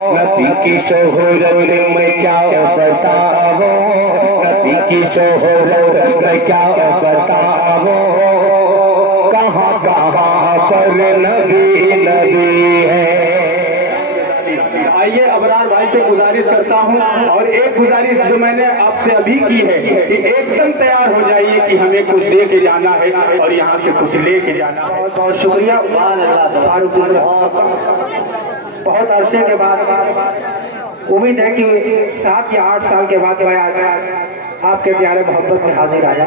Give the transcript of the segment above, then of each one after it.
नबी की शोहरत में क्या बताओ, नबी की शोहरत में क्या बताओ, कहाँ कहाँ पर नबी नबी है। आइए अबरार भाई से गुजारिश करता हूँ, और एक गुजारिश जो मैंने आपसे अभी की है कि एकदम तैयार हो जाइए कि हमें कुछ दे के जाना है और यहाँ से कुछ ले के जाना है। बहुत बहुत शुक्रिया। बहुत अरसे के बाद, उम्मीद है कि 7 या 8 साल के बाद मैं आपके प्यारे मोहब्बत में हाजिर आया,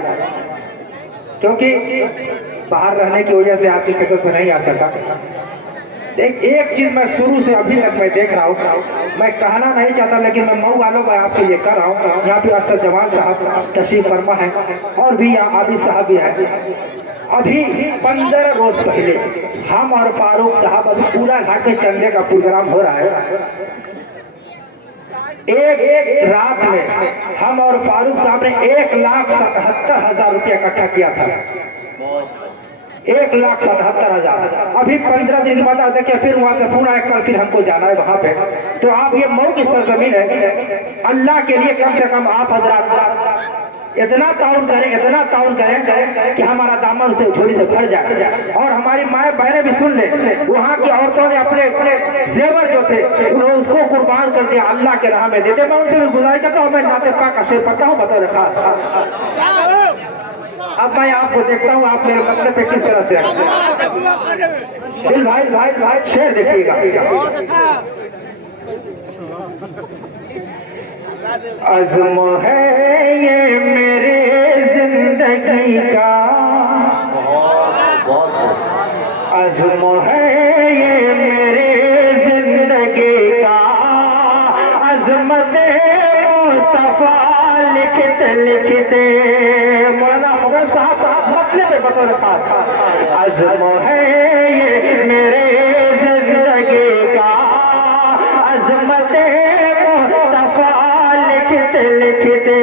क्योंकि बाहर रहने की वजह से आपकी खिदमत में नहीं आ सका। एक चीज मैं शुरू से अभी तक मैं देख रहा हूँ, मैं कहना नहीं चाहता लेकिन मैं मऊ वालों को आपके लिए कर रहा हूँ। यहाँ पे अरशद जवान साहब तशरीफ फरमा है और भी यहाँ आबिद साहब भी है। अभी 15 रोज पहले हम और फारूक साहब, अभी पूरा घाट में चंदे का प्रोग्राम हो रहा है। एक रात में हम और फारूक साहब ने 1,77,000 रुपया इकट्ठा किया था। 1,77,000। अभी 15 दिन बाद देखिए फिर वहां से फोन आया, कल फिर हमको जाना है वहां पे। तो आप ये मऊ की सरजमीन है, अल्लाह के लिए कम से कम आप हजरात इतना ताउन करें कि हमारा दामन से झोली से भर जाए। और हमारी माए बहनें भी सुन ले, वहाँ की औरतों ने अपने जेवर जो थे उन्होंने उसको कुर्बान कर दिया, अल्लाह के राह में देते। मैं उनसे भी गुजारिश करता हूँ, मैं नाते पाक का शेर पढ़ता हूँ बतौर खास। अब मैं आपको देखता हूँ आप मेरे मतलब पे किस तरह से दिल भाई शेर देखिएगा। अज़्म है ये मेरे जिंदगी का, अज़्म है ये मेरे जिंदगी का, अज़मत मुस्तफा लिखते लिखते मौलाना मगर साहब मतलब में बतौर खास। अज़्म है ये मेरे जिंदगी का, अज़मत मुस्तफा लिखते लिखते,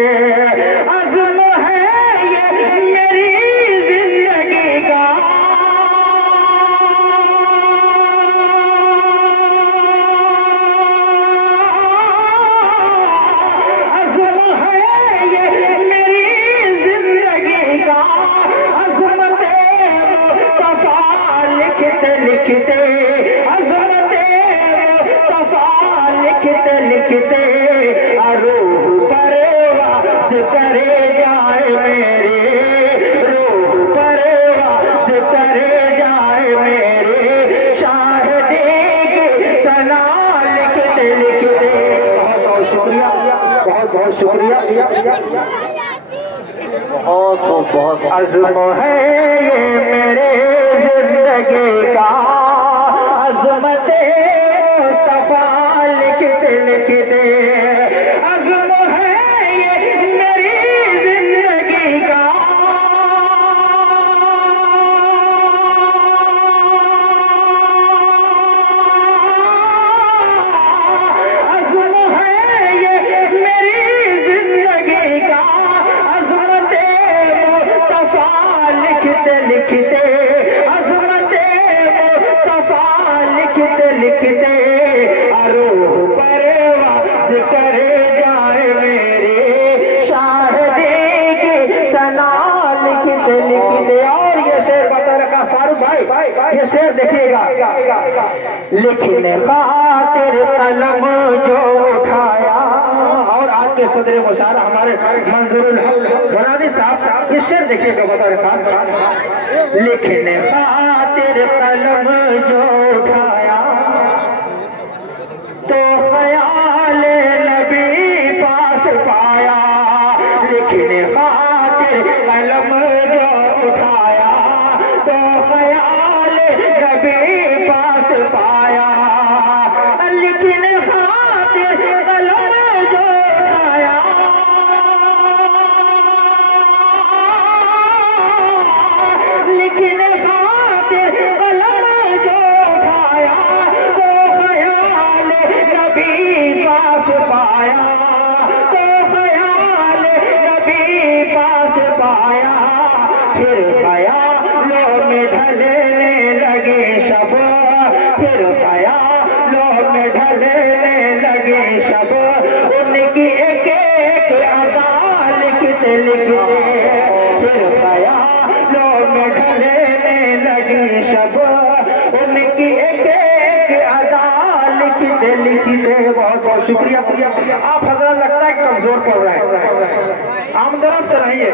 अज़्म है ये मेरी जिंदगी का, अज़्म है ये मेरी जिंदगी का, अज़मत मुस्तफा लिखते लिखते, अज़मत मुस्तफा लिखते लिखते, रूह परवाज़ करे जाए मेरे, रूह परवाज़ करे जाए मेरे, शाहिदी की सना लिखते लिखते। बहुत बहुत शुक्रिया, बहुत बहुत शुक्रिया, बहुत बहुत। अज़्म है ये मेरे जिंदगी का, अज़मत मुस्तफा लिखते लिखते, अज़्म है ये मेरी जिंदगी का, अज़्म है ये मेरी जिंदगी का, अज़मत मुस्तफा लिखते लिखते, अज़मत मुस्तफा लिखते लिखते, रूह परवाज़ करे जाए मेरे, शाहिदी की सना लिखते लिखते। और ये शेर बता रखा फारूक भाई, ये शेर देखिएगा। लिखने खातिर कलम जो उठाया, और आज के सदर मुशारा हमारे मंजूरुल बनादी साहब, ये शेर देखिएगा बता रखा। लिखने खातिर कलम जो उठाया, तो ख्याल नबी पास पाया, लिखने खातिर कलम जो उठाया, तो ख्याल नबी पास पाया, लिखने खातिर कलम जो उठाया, लिखने खातिर कलम जो उठाया, तो ख्याल नबी पास पाया, तो ख्याल नबी पास पाया, फिर ख्यालों में ढलने लगे शब, फिर ख्यालों में ढलने लिखते लिखते, बहुत बहुत शुक्रिया। आप हजरत लगता है कमजोर पड़ रहे हैं, आमदरफ से नहीं है।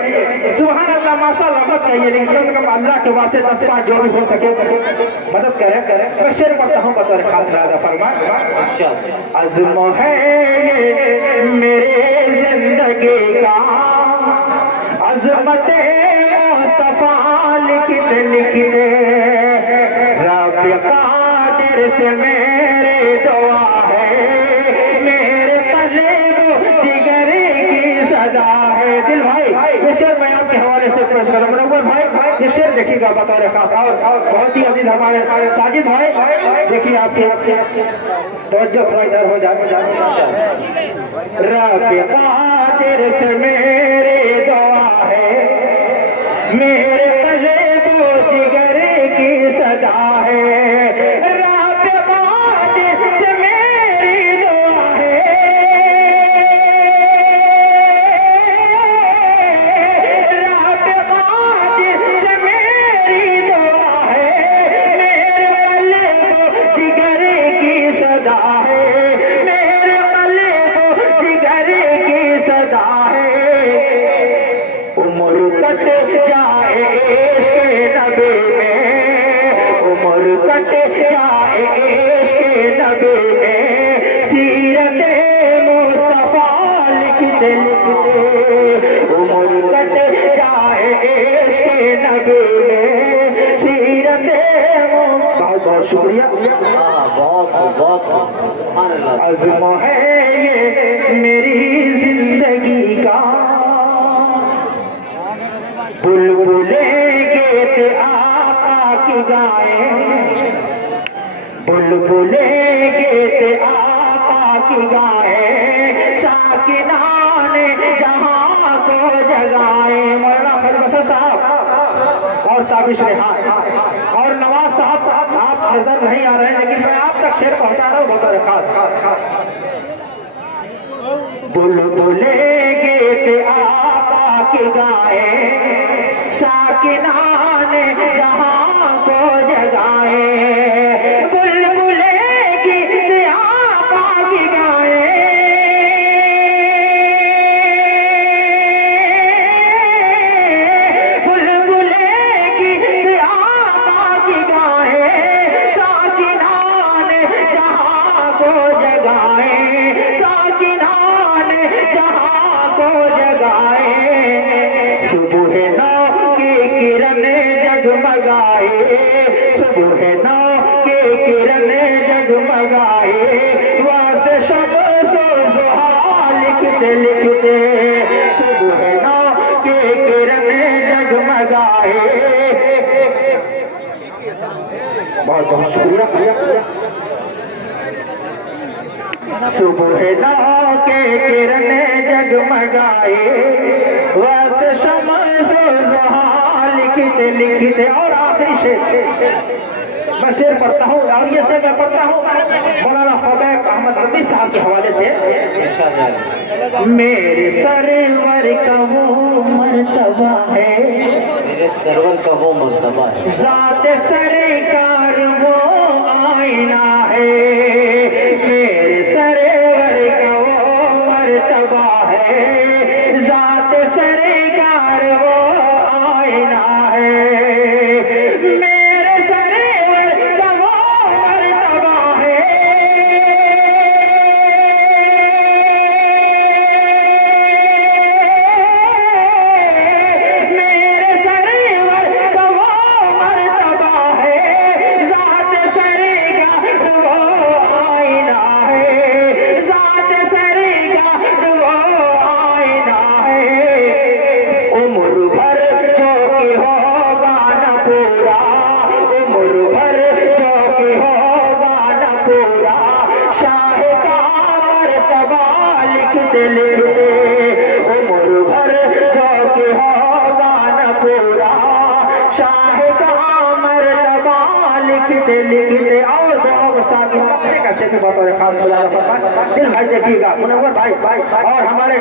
सुभान अल्लाह माशाअल्लाह मत कहिए, लेकिन कम से कम अल्लाह के वास्ते 10-5 जो भी हो सके मदद करें। मैं शेर पढ़ता हूँ बतौर खास राजा फरमाए। अज़्म है ये मेरे जिंदगी का, अज़मत मुस्तफा लिखते लिखते, रब कादिर से मेरे दुआ है, मेरे कल्ब जिगर की सदा है। दिल भाई ये शेर मैं आपके हवाले से पेश कर रहा हूं। भाई ये शेर देखिएगा बतौर खास, और बहुत ही अजीज हमारे साजिद भाई देखिए आपके तवज्जो थोड़ा इधर हो जाए। रब कादिर से मेरे दुआ है, मेरे कल्ब जिगर की सदा है, रब कादिर से मेरी दुआ है, रब कादिर से मेरी दुआ है, मेरे कल्ब जिगर की सदा है, मेरे कल्ब जिगर की सदा है। उम्र कट जाए इश्क़ नबी में, उम्र कट जाए इश्क़ नबी में, सीरत मुस्तफा लिखते लिखते, उम्र कट जाए इश्क़ नबी में, सीरत बहुत बहुत शुक्रिया। अज़्म है ये मेरी जिंदगी का, बुलबुले गीत आका की गाए, बुलबुले गीत आका की गाए, साकिना ने जहां को जगाए। मौलाना फजल साहब और ताबिश रेहान और नवाज साहब आप नजर नहीं आ रहे हैं, लेकिन मैं आप तक शेर पहुंचा रहा हूँ बहुत खास। बुलबुले गीत आका की गाए, साकिना ने जहां को जगाए, बुलबुले गीत आका की गाए, बुलबुले गीत आका की गाए, साकिना ने जहां को जगाए, साकिना ने जहां को जगाए। सुबह नौ की किरण जगमगाए, सुबह नौ की किरण जगमगाए, वासे शम्स ज़ुहा लिखते लिखते, सुबह नौ की किरण जगमगाए। बहुत बहुत शुक्रिया। सुबह नौ के किरण जगमगाए, वैसे शम्स ज़ुहा लिखते लिखते। और आखिरी शेर मैं शेर पढ़ता हूँ, और ये शेर मैं पढ़ता हूँ मौलाना फैज़ अहमद रफ़ी साहब के हवाले से। मेरे सरवर का वो मर्तबा है, मेरे सरवर का वो मर्तबा है, ज़ात सरकार वो आईना है, मेरे सरवर का वो मर्तबा है, ज़ात सरकार वो आईना है, मेरे सरवर का वो मर्तबा है, मेरे सरवर का वो मर्तबा है, ज़ात सरकार वो आईना है, ज़ात सरकार वो आईना है। उम्र भर जो कि होगा न पूरा, उम्र भर जो कि होगा न पूरा, शाह का मर्तबा लिखते लिखते, उम्र भर जो कि होगा न पूरा, शाह का मर्तबा लिखते लिखते। और बहुत साथी का शेर बतौर खास दिल भाई देखिएगा, मुनव्वर भाई और हमारे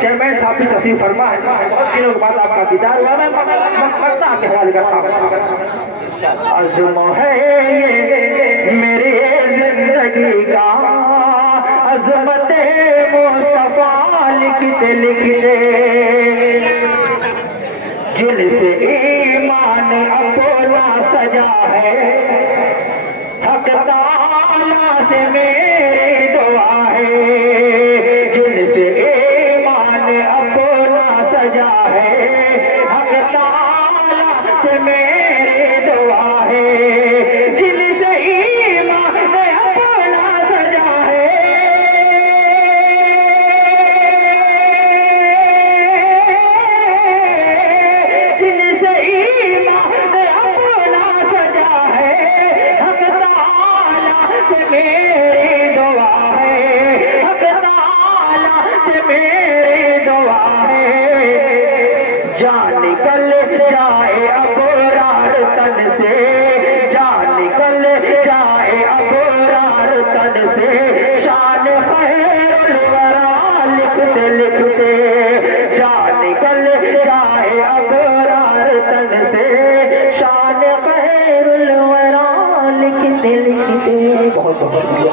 चेयरमैन साहब भी तशरीफ फरमा है। बहुत दिनों के बाद आपका दीदार हुआ, मैं मक्ता के हवाले करता हूँ। अज़्म है ये मेरे है, हक ताला से मेरी दुआ है, जिनसे ईमान अपना सजा है, हक ताला से मेरी दुआ है, जिनसे ईमान अपना सजा है, जिनसे ईमान अपना सजा है, हक ताला से मेरी दुआ है, हक ताला से मेरी दुआ है। जान निकल जाए अबरार तन से, जान निकल जाए अबरार तन से, शान खैरुल वरा लिखते लिखते, जान निकल जाए अबरार तन से, शान खैरुल वरा लिखते लिखते। बहुत बहुत